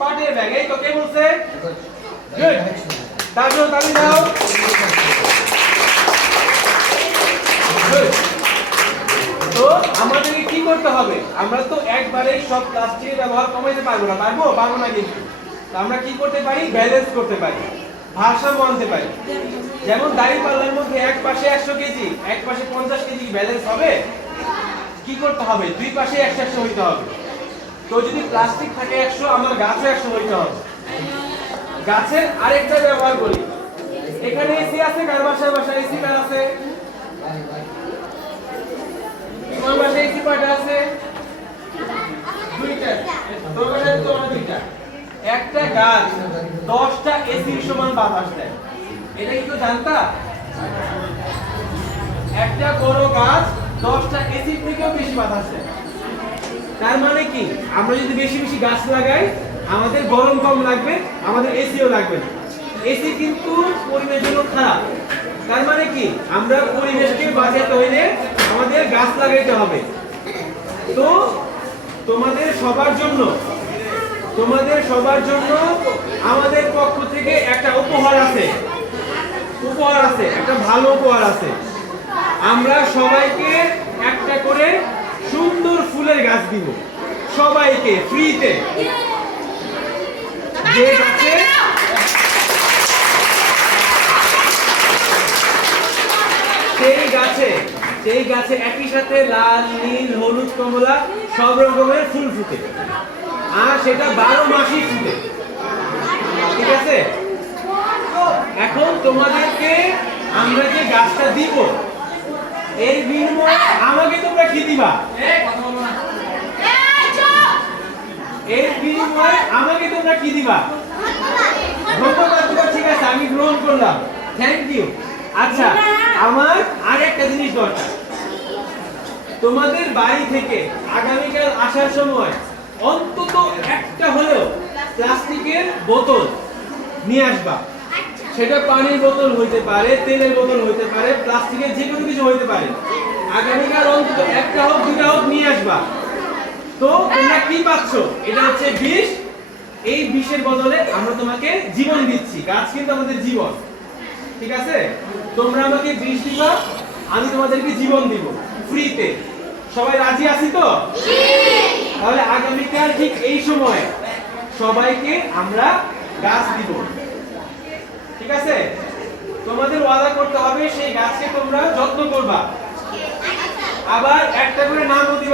পাটের ব্যাগ। এই তো কে বলছে? গুড। তালি দাও। গুড। তো আমাদেরকে কি করতে হবে? আমরা তো একবারেই সব প্লাস্টিকের ব্যবহার কমাইতে পারবো না। পারবো না কিন্তু। তো আমরা কি করতে পারি? ব্যালেন্স করতে পারি, ভারসাম্য আনতে পারি। যেমন দাঁড়িপাল্লার মধ্যে এক পাশে 100 কেজি, এক পাশে 50 কেজি ব্যালেন্স হবে? কি করতে হবে? দুই পাশে 100 হইতে হবে। তো যদি প্লাস্টিক থাকে 100, আমার গাছে 100 হইতে হবে। গাছের আরেকটা ব্যবহার করি। এখানে এসি আছে, কার বাসায় এসি কার আছে? তোমার বাসায় এসি কয়টা আছে? দুইটা। তোর বাসায় তো দুইটা। একটা গাছ 10টা এসির সমান বাতাস দেয়। এটা কি কেউ জানতা? একটা বড় গাছ 10টা এসির থেকেও বেশি বাতাস দেয়। তার মানে কি? আমরা যদি বেশি বেশি গাছ লাগাই, আমাদের গরম কম লাগবে, আমাদের এসিও লাগবে না। এসি কিন্তু পরিবেশের জন্য খারাপ। তার মানে কি? আমরা পরিবেশকে বাঁচাতে হইলে আমাদের গাছ লাগাইতে হবে। তো তোমাদের সবার জন্য আমাদের পক্ষ থেকে একটা উপহার আছে, একটা ভালো উপহার আছে। আমরা সবাইকে একটা করে সুন্দর ফুলের গাছ দিব, সবাইকে ফ্রিতে। সেই গাছে একই সাথে লাল, নীল, হলুদ, কমলা সব রকমের ফুল ফুটে, আর সেটা 12 মাসই ফুটে। ঠিক আছে? এখন তোমাদেরকে আমরা যে গাছটা দিব, এর বিনিময়ে আমাকে তোমরা কি দিবা? ধন্যবাদ। ঠিক আছে, আমি গ্রহণ করলাম, থ্যাংক ইউ। আচ্ছা, আমার আরেকটা জিনিস দরকার। তোমাদের বাড়ি থেকে আগামীকাল আসার সময় অন্তত একটা হলেও প্লাস্টিকের বোতল নিয়ে আসবা। সেটা পানির বোতল হইতে পারে, তেলের বোতল হইতে পারে, প্লাস্টিকের যে কোনো কিছু হইতে পারে। আগামীকাল অন্তত একটা হোক, দুটা হোক নিয়ে আসবা। তো তোমরা কি পাচ্ছ? এটা হচ্ছে বিষ। এই বিষের বদলে আমরা তোমাকে জীবন দিচ্ছি। গাছ কিন্তু আমাদের জীবন। ঠিক আছে? তোমরা আমাকে বিষ দিবা, আমি তোমাদেরকে জীবন দিব ফ্রিতে। সবাই রাজি আছি তো? তাহলে আগামীকাল ঠিক এই সময় সবাইকে আমরা গাছ দিব। ঠিক আছে? তোমাদের ওয়াদা করতে হবে সেই গাছকে তোমরা যত্ন করবা, আবার একটা করে নামও দিবা।